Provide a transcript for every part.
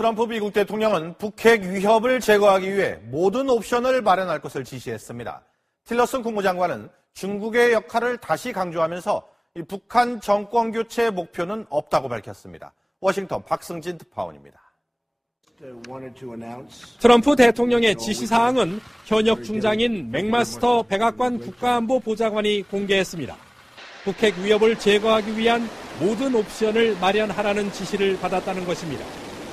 트럼프 미국 대통령은 북핵 위협을 제거하기 위해 모든 옵션을 마련할 것을 지시했습니다. 틸러슨 국무장관은 중국의 역할을 다시 강조하면서 북한 정권 교체의 목표는 없다고 밝혔습니다. 워싱턴 박승진 특파원입니다. 트럼프 대통령의 지시사항은 현역 중장인 맥마스터 백악관 국가안보 보좌관이 공개했습니다. 북핵 위협을 제거하기 위한 모든 옵션을 마련하라는 지시를 받았다는 것입니다.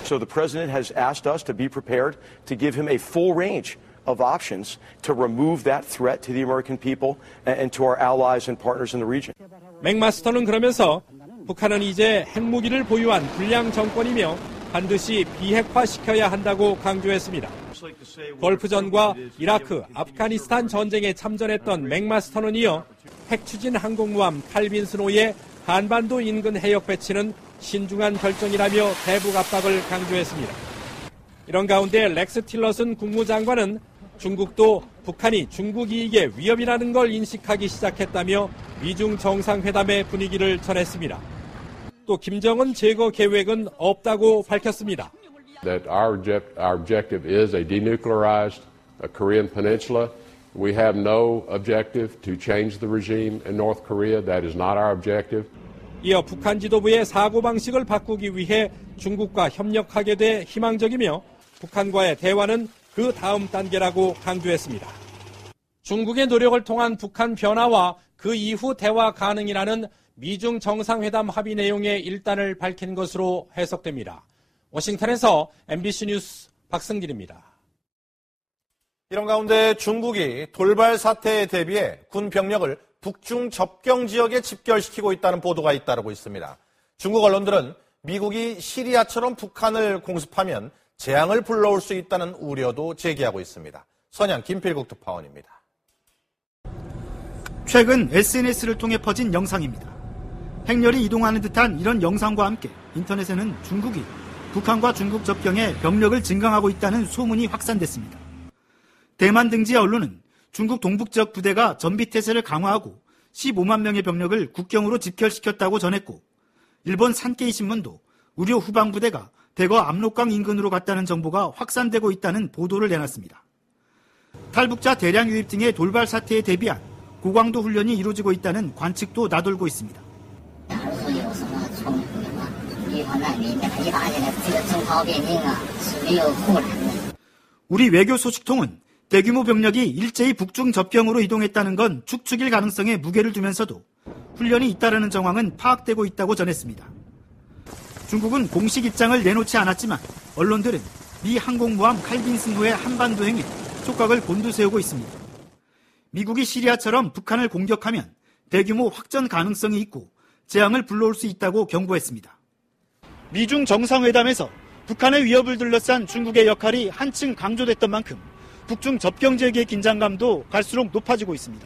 So the president has asked us to be prepared to give him a full range of options to remove that threat to the American people and to our allies and partners in the region. 맥마스터는 그러면서 북한은 이제 핵무기를 보유한 불량 정권이며 반드시 비핵화시켜야 한다고 강조했습니다. 걸프전과 이라크, 아프가니스탄 전쟁에 참전했던 맥마스터는 이어 핵추진 항공모함 칼빈 스노이의 한반도 인근 해역 배치는 신중한 결정이라며 대북 압박을 강조했습니다. 이런 가운데 렉스 틸러슨 국무장관은 중국도 북한이 중국 이익의 위협이라는 걸 인식하기 시작했다며 미중 정상회담의 분위기를 전했습니다. 또 김정은 제거 계획은 없다고 밝혔습니다. That our objective is a denuclearized Korean peninsula. We have no objective to change the regime in North Korea. That is not our objective. 이어 북한 지도부의 사고방식을 바꾸기 위해 중국과 협력하게 돼 희망적이며 북한과의 대화는 그 다음 단계라고 강조했습니다. 중국의 노력을 통한 북한 변화와 그 이후 대화 가능이라는 미중 정상회담 합의 내용의 일단을 밝힌 것으로 해석됩니다. 워싱턴에서 MBC 뉴스 박승길입니다. 이런 가운데 중국이 돌발 사태에 대비해 군 병력을 북중 접경 지역에 집결시키고 있다는 보도가 잇따르고 있습니다. 중국 언론들은 미국이 시리아처럼 북한을 공습하면 재앙을 불러올 수 있다는 우려도 제기하고 있습니다. 선양 김필국 특파원입니다. 최근 SNS를 통해 퍼진 영상입니다. 행렬이 이동하는 듯한 이런 영상과 함께 인터넷에는 중국이 북한과 중국 접경에 병력을 증강하고 있다는 소문이 확산됐습니다. 대만 등지의 언론은 중국 동북지역 부대가 전비태세를 강화하고 15만 명의 병력을 국경으로 집결시켰다고 전했고, 일본 산케이 신문도 우려 후방 부대가 대거 압록강 인근으로 갔다는 정보가 확산되고 있다는 보도를 내놨습니다. 탈북자 대량 유입 등의 돌발 사태에 대비한 고강도 훈련이 이루어지고 있다는 관측도 나돌고 있습니다. 우리 외교 소식통은 대규모 병력이 일제히 북중 접경으로 이동했다는 건 축축일 가능성에 무게를 두면서도 훈련이 잇따르는 정황은 파악되고 있다고 전했습니다. 중국은 공식 입장을 내놓지 않았지만 언론들은 미 항공모함 칼빈 스노의 한반도 행에 촉각을 곤두세우고 있습니다. 미국이 시리아처럼 북한을 공격하면 대규모 확전 가능성이 있고 재앙을 불러올 수 있다고 경고했습니다. 미중 정상회담에서 북한의 위협을 둘러싼 중국의 역할이 한층 강조됐던 만큼 북중 접경 지역의 긴장감도 갈수록 높아지고 있습니다.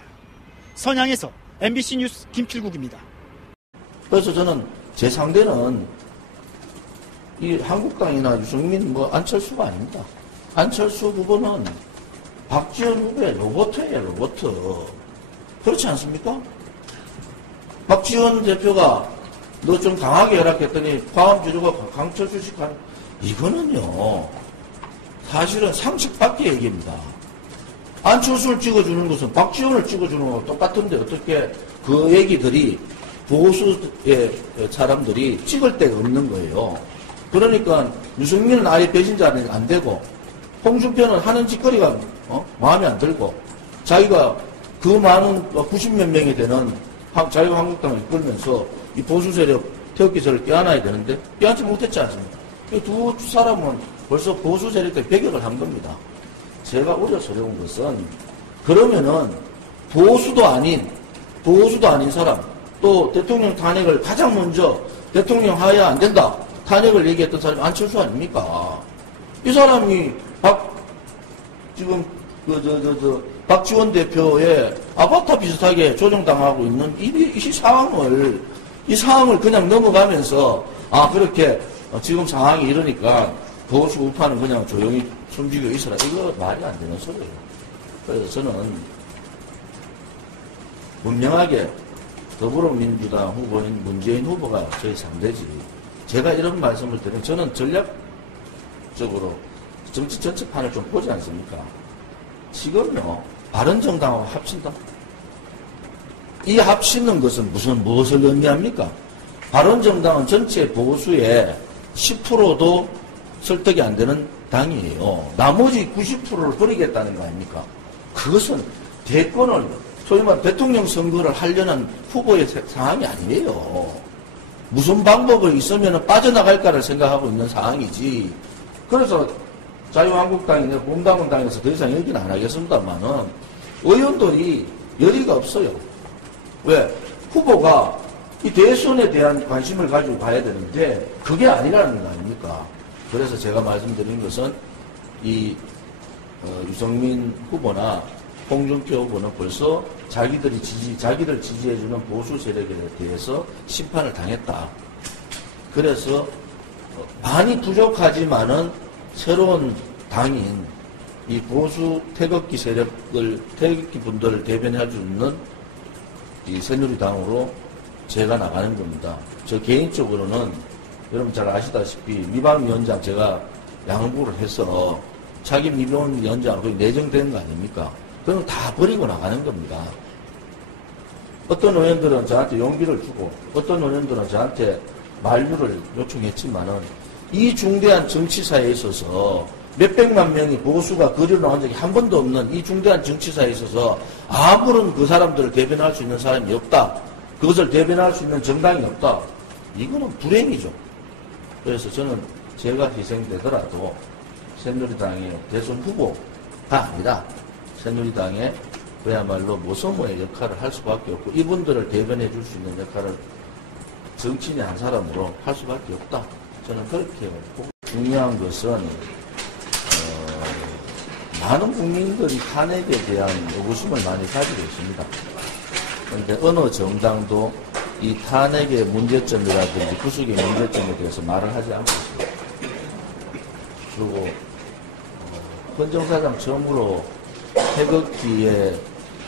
선양에서 MBC 뉴스 김필국입니다. 그래서 저는 제 상대는 이 한국당이나 유승민 안철수가 아닙니다. 안철수 후보는 박지원 후보의 로봇이에요, 로봇. 그렇지 않습니까? 박지원 대표가 너 좀 강하게 해라 했더니 과음 주류가 강철수식 하는 이거는요. 사실은 상식 밖의 얘기입니다. 안철수를 찍어주는 것은 박지원을 찍어주는 거랑 똑같은데 어떻게 그 얘기들이 보수의 사람들이 찍을 데가 없는 거예요. 그러니까 유승민은 아예 배신자는 안 되고 홍준표는 하는 짓거리가 마음에 안 들고 자기가 그 많은 90몇 명이 되는 자유한국당을 이끌면서 이 보수 세력 태극기설을 껴안아야 되는데 껴안지 못했지 않습니까? 이 두 사람은 벌써 보수 세력들 배격을 한 겁니다. 제가 우려스러운 것은 그러면은 보수도 아닌 사람 또 대통령 탄핵을 가장 먼저 대통령 하야 안 된다 탄핵을 얘기했던 사람이 안철수 아닙니까? 이 사람이 지금 박지원 대표의 아바타 비슷하게 조종당하고 있는 이 상황을 그냥 넘어가면서 그렇게 지금 상황이 이러니까 보수 우파는 그냥 조용히 숨지고 있어라. 이거 말이 안 되는 소리예요. 그래서 저는 분명하게 더불어민주당 후보인 문재인 후보가 저희 상대지. 제가 이런 말씀을 드리면 저는 전략 적으로 정치 전체판을 좀 보지 않습니까? 지금요, 바른정당하고 합친다. 이 합치는 것은 무엇을 의미합니까? 바른정당은 전체 보수의 10%도 설득이 안 되는 당이에요. 나머지 90%를 버리겠다는 거 아닙니까? 그것은 대권을, 소위 말해 대통령 선거를 하려는 후보의 상황이 아니에요. 무슨 방법이 있으면 빠져나갈까를 생각하고 있는 상황이지. 그래서 자유한국당이나 공당원당에서 더 이상 얘기는 안 하겠습니다만은 의원들이 열의가 없어요. 왜? 후보가 이 대선에 대한 관심을 가지고 가야 되는데 그게 아니라는 거 아닙니까? 그래서 제가 말씀드린 것은 이 유승민 후보나 홍준표 후보는 벌써 자기들 지지해주는 보수 세력에 대해서 심판을 당했다. 그래서 많이 부족하지만은 새로운 당인 이 보수 태극기 분들을 대변할 수 있는 이 새누리당으로 제가 나가는 겁니다. 저 개인적으로는 여러분 잘 아시다시피 미방위원장 제가 양보를 해서 자기 미방위원장으로 거의 내정된 거 아닙니까? 그럼 다 버리고 나가는 겁니다. 어떤 의원들은 저한테 용기를 주고 어떤 의원들은 저한테 만류를 요청했지만은 이 중대한 정치사에 있어서 몇백만 명이 보수가 거리로 나온 적이 한 번도 없는 이 중대한 정치사에 있어서 아무런 그 사람들을 대변할 수 있는 사람이 없다. 그것을 대변할 수 있는 정당이 없다. 이거는 불행이죠. 그래서 저는 제가 희생되더라도 새누리당의 대선 후보가 아니라 새누리당의 그야말로 모성모의 역할을 할 수밖에 없고 이분들을 대변해 줄 수 있는 역할을 정치인의 한 사람으로 할 수밖에 없다. 저는 그렇게 보고 중요한 것은 많은 국민들이 탄핵에 대한 의구심을 많이 가지고 있습니다. 그런데 어느 정당도 이 탄핵의 문제점이라든지 구속의 문제점에 대해서 말을 하지 않고 있습니다. 그리고 헌정사상 처음으로 태극기의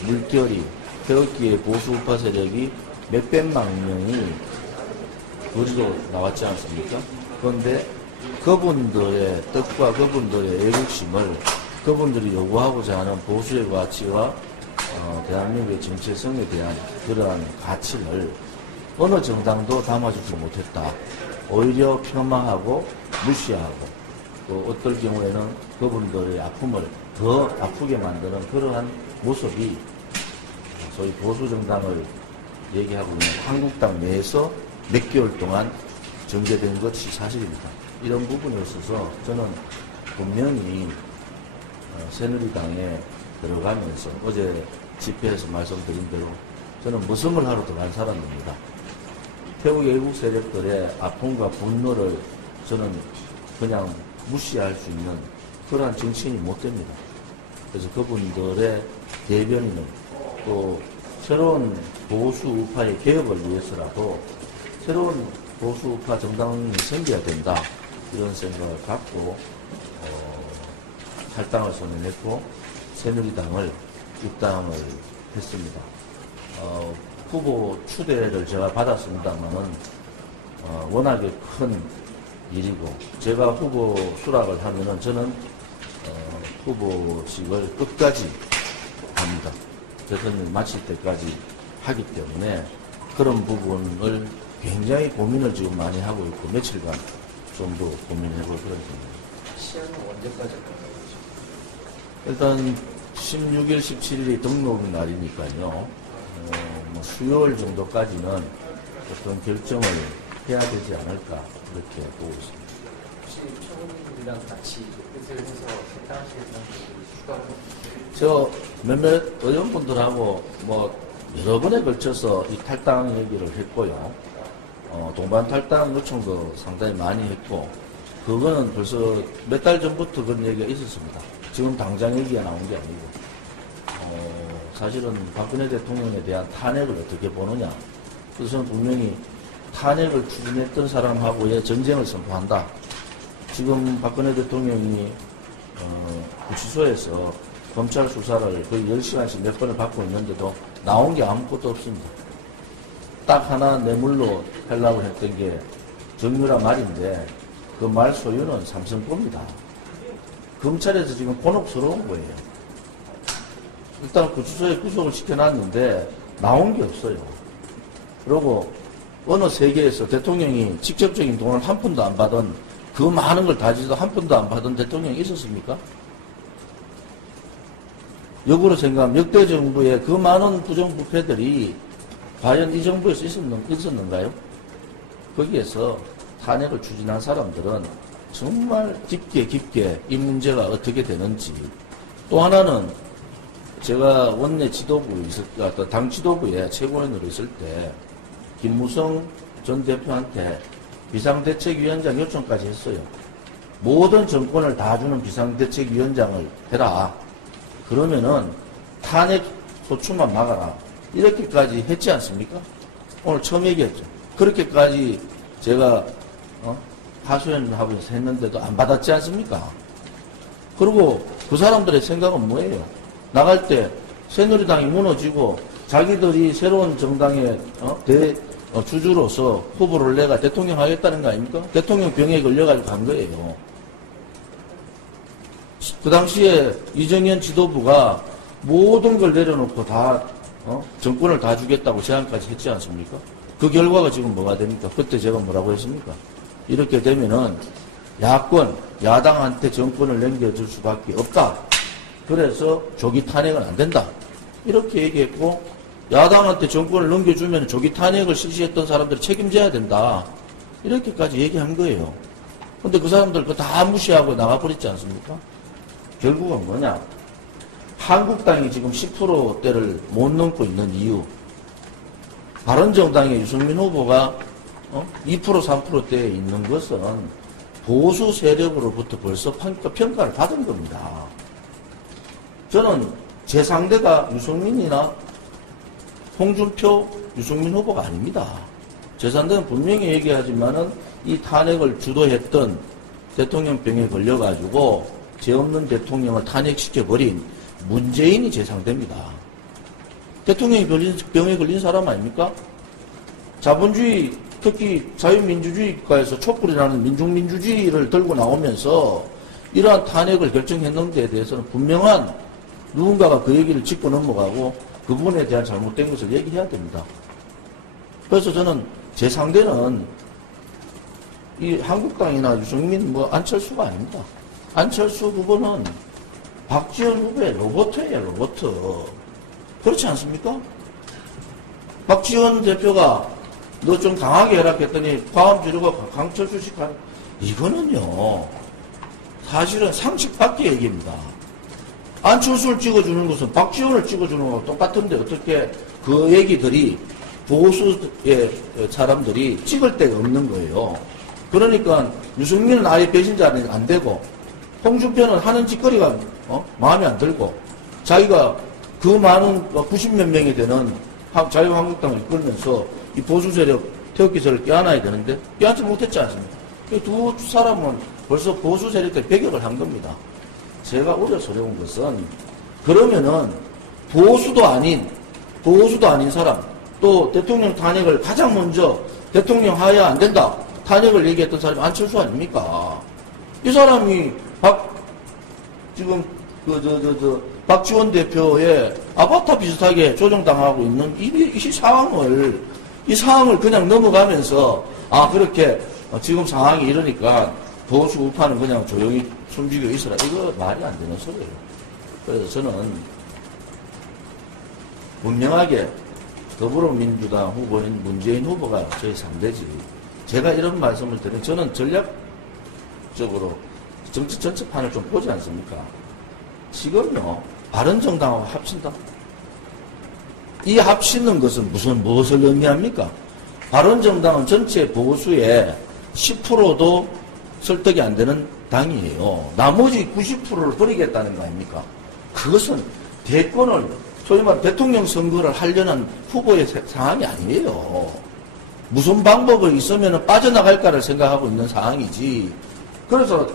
물결이 태극기의 보수우파 세력이 몇백만 명이 거리로 나왔지 않습니까? 그런데 그분들의 뜻과 그분들의 애국심을 그분들이 요구하고자 하는 보수의 가치와 대한민국의 정체성에 대한 그러한 가치를 어느 정당도 담아주지 못했다. 오히려 폄하하고 무시하고 또 어떨 경우에는 그분들의 아픔을 더 아프게 만드는 그러한 모습이 소위 보수 정당을 얘기하고 있는 한국당 내에서 몇 개월 동안 전개된 것이 사실입니다. 이런 부분에 있어서 저는 분명히 새누리당에 들어가면서 어제 집회에서 말씀드린 대로 저는 무슨을 하러 들어간 사람입니다. 태국 외국 세력들의 아픔과 분노를 저는 그냥 무시할 수 있는 그러한 정치인이 못 됩니다. 그래서 그분들의 대변인은 또 새로운 보수 우파의 개혁을 위해서라도 새로운 보수 우파 정당이 생겨야 된다. 이런 생각을 갖고 탈당을 선언했고 새누리당을 입당을 했습니다. 후보 추대를 제가 받았습니다만은 워낙에 큰 일이고 제가 후보 수락을 하면은 저는 후보직을 끝까지 합니다. 대선을 마칠 때까지 하기 때문에 그런 부분을 굉장히 고민을 지금 많이 하고 있고 며칠간 좀 더 고민해볼 그런 생각입니다. 시한은 언제까지 할까요? 일단 16일, 17일이 등록 날이니까요. 수요일 정도까지는 어떤 결정을 해야 되지 않을까 그렇게 보고 있습니다. 혹시 청원님이랑 같이 뜻을 해서 탈당하시는 사람들이 추가로? 저 몇몇 의원분들하고 여러 번에 걸쳐서 이 탈당 얘기를 했고요. 동반 탈당 요청도 상당히 많이 했고, 그거는 벌써 몇 달 전부터 그런 얘기가 있었습니다. 지금 당장 얘기가 나온 게 아니고, 사실은 박근혜 대통령에 대한 탄핵을 어떻게 보느냐. 그래서 저는 분명히 탄핵을 추진했던 사람하고의 전쟁을 선포한다. 지금 박근혜 대통령이 구치소에서 검찰 수사를 거의 10시간씩 몇 번을 받고 있는데도 나온 게 아무것도 없습니다. 딱 하나 뇌물로 하려고 했던 게 정유라 말인데 그 말 소유는 삼성 겁니다. 검찰에서 지금 곤혹스러운 거예요. 일단 구치소에 구속을 시켜놨는데 나온 게 없어요. 그리고 어느 세계에서 대통령이 직접적인 돈을 한 푼도 안 받은 그 많은 걸 다지도 한 푼도 안 받은 대통령이 있었습니까? 역으로 생각하면 역대 정부의 그 많은 부정부패들이 과연 이 정부에서 있었는가요? 거기에서 탄핵을 추진한 사람들은 정말 깊게 이 문제가 어떻게 되는지. 또 하나는 제가 원내 지도부, 당 지도부에 최고위원으로 있을 때 김무성 전 대표한테 비상대책위원장 요청까지 했어요. 모든 정권을 다 주는 비상대책위원장을 해라. 그러면은 탄핵 소추만 막아라. 이렇게까지 했지 않습니까? 오늘 처음 얘기했죠. 그렇게까지 제가 하소연하고 했는데도 안 받았지 않습니까? 그리고 그 사람들의 생각은 뭐예요? 나갈 때 새누리당이 무너지고 자기들이 새로운 정당의 주주로서 후보를 내가 대통령 하겠다는 거 아닙니까? 대통령 병에 걸려가지고 간 거예요. 그 당시에 이정현 지도부가 모든 걸 내려놓고 다 정권을 다 주겠다고 제안까지 했지 않습니까? 그 결과가 지금 뭐가 됩니까? 그때 제가 뭐라고 했습니까? 이렇게 되면은 야권, 야당한테 정권을 넘겨줄 수밖에 없다. 그래서 조기 탄핵은 안 된다. 이렇게 얘기했고, 야당한테 정권을 넘겨주면 조기 탄핵을 실시했던 사람들이 책임져야 된다. 이렇게까지 얘기한 거예요. 근데 그 사람들 그거 다 무시하고 나가버렸지 않습니까? 결국은 뭐냐? 한국당이 지금 10%대를 못 넘고 있는 이유. 바른정당의 유승민 후보가 2% 3%대에 있는 것은 보수 세력으로부터 벌써 평가를 받은 겁니다. 저는 제 상대가 유승민이나 홍준표, 유승민 후보가 아닙니다. 제 상대는 분명히 얘기하지만은 이 탄핵을 주도했던 대통령병에 걸려가지고 죄 없는 대통령을 탄핵시켜버린 문재인이 제 상대입니다. 대통령이 병에 걸린 사람 아닙니까? 자본주의, 특히 자유민주주의 국가에서 촛불이 나는 민중민주주의를 들고 나오면서 이러한 탄핵을 결정했는 데에 대해서는 분명한 누군가가 그 얘기를 짚고 넘어가고 그 부분에 대한 잘못된 것을 얘기해야 됩니다. 그래서 저는 제 상대는 이 한국당이나 유승민, 안철수가 아닙니다. 안철수 후보는 박지원 후보의 로봇이에요, 로봇. 그렇지 않습니까? 박지원 대표가 너 좀 강하게 해라 했더니 과음 주류가 강철수식 하는, 이거는요, 사실은 상식 밖의 얘기입니다. 안철수를 찍어주는 것은 박지원을 찍어주는 거하고 똑같은데 어떻게 그 얘기들이 보수의 사람들이 찍을 데가 없는 거예요. 그러니까 유승민은 아예 배신자는 안 되고 홍준표는 하는 짓거리가 마음에 안 들고 자기가 그 많은 90몇 명이 되는 자유한국당을 이끌면서 이 보수 세력 태극기설을 껴안아야 되는데 껴안지 못했지 않습니까? 두 사람은 벌써 보수 세력들 배격을 한 겁니다. 제가 우려스러운 것은 그러면은 보수도 아닌 사람 또 대통령 탄핵을 가장 먼저 대통령 하야 안 된다 탄핵을 얘기했던 사람이 안철수 아닙니까? 이 사람이 지금 박지원 대표의 아바타 비슷하게 조정당하고 있는 이 상황을 그냥 넘어가면서 그렇게 지금 상황이 이러니까 보수 우파는 그냥 조용히 숨지고 있어라. 이거 말이 안 되는 소리예요. 그래서 저는 분명하게 더불어민주당 후보인 문재인 후보가 저희 상대지. 제가 이런 말씀을 드리면 저는 전략적으로 정치 전체판을 좀 보지 않습니까? 지금요, 바른정당하고 합친다. 이 합치는 것은 무엇을 의미합니까? 바른정당은 전체 보수의 10%도 설득이 안 되는 당이에요. 나머지 90%를 버리겠다는 거 아닙니까? 그것은 대권을, 소위 말해 대통령 선거를 하려는 후보의 상황이 아니에요. 무슨 방법이 있으면 빠져나갈까를 생각하고 있는 상황이지. 그래서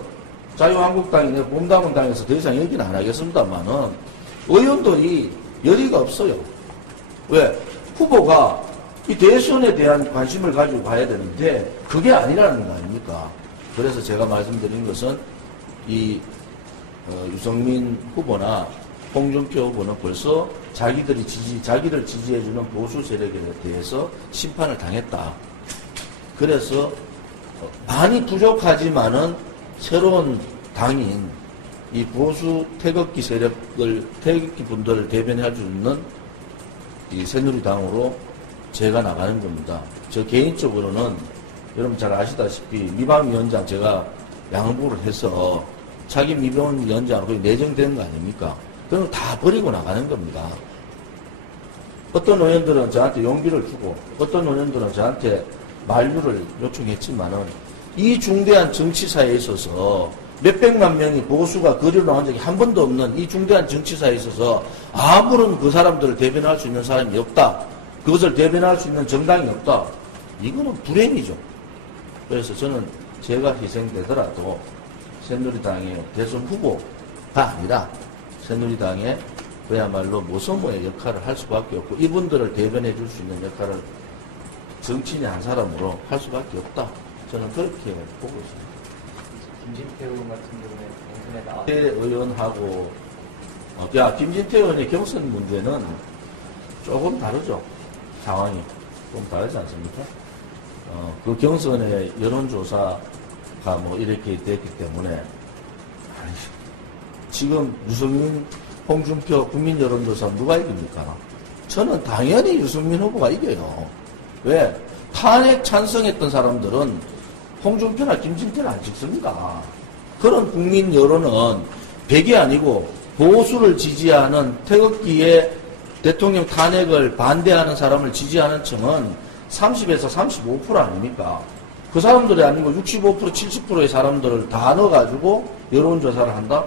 자유한국당이나 봄담은당에서 더 이상 얘기는 안 하겠습니다만은 의원들이 열의가 없어요. 왜? 후보가 이 대선에 대한 관심을 가지고 가야 되는데 그게 아니라는 거 아닙니까? 그래서 제가 말씀드린 것은 유승민 후보나 홍준표 후보는 벌써 자기를 지지해주는 보수 세력에 대해서 심판을 당했다. 그래서 많이 부족하지만은 새로운 당인 이 보수 태극기 태극기 분들을 대변할 수 있는 이 새누리당으로 제가 나가는 겁니다. 저 개인적으로는 여러분 잘 아시다시피 미방위원장 제가 양보를 해서 자기 미방위원장으로 거의 내정된 거 아닙니까? 그럼 다 버리고 나가는 겁니다. 어떤 의원들은 저한테 용기를 주고 어떤 의원들은 저한테 만류를 요청했지만은 이 중대한 정치사에 있어서 몇백만 명이 보수가 거리로 나온 적이 한 번도 없는 이 중대한 정치사에 있어서 아무런 그 사람들을 대변할 수 있는 사람이 없다. 그것을 대변할 수 있는 정당이 없다. 이거는 불행이죠. 그래서 저는 제가 희생되더라도 새누리당의 대선 후보가 아니라 새누리당의 그야말로 모서모의 역할을 할 수밖에 없고 이분들을 대변해 줄 수 있는 역할을 정치인의 한 사람으로 할 수밖에 없다. 저는 그렇게 보고 있습니다. 김진태 의원 같은 경우에 경선에 나와 의원하고 김진태 의원의 경선 문제는 조금 다르죠. 상황이 좀 다르지 않습니까? 그 경선의 여론조사가 뭐 이렇게 됐기 때문에 지금 유승민, 홍준표 국민 여론조사 누가 이깁니까? 저는 당연히 유승민 후보가 이겨요. 왜? 탄핵 찬성했던 사람들은 홍준표나 김진태는 안 찍습니다. 그런 국민 여론은 100이 아니고 보수를 지지하는 태극기의 대통령 탄핵을 반대하는 사람을 지지하는 층은 30에서 35% 아닙니까? 그 사람들이 아니고 65%, 70%의 사람들을 다 넣어가지고 여론조사를 한다?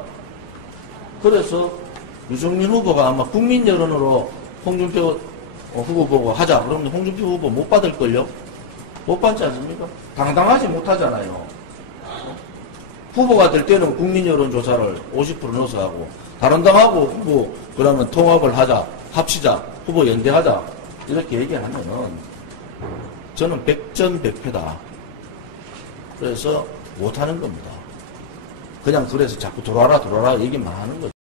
그래서 유승민 후보가 아마 국민 여론으로 홍준표 후보 보고 하자. 그러면 홍준표 후보 못 받을걸요? 못 받지 않습니까? 당당하지 못하잖아요. 후보가 될 때는 국민 여론조사를 50% 넣어서 하고 다른 당하고 후보 그러면 통합을 하자. 합치자. 후보 연대하자. 이렇게 얘기하면은 저는 100전100패다. 그래서 못하는 겁니다. 그냥 그래서 자꾸 돌아라 얘기만 하는 거죠.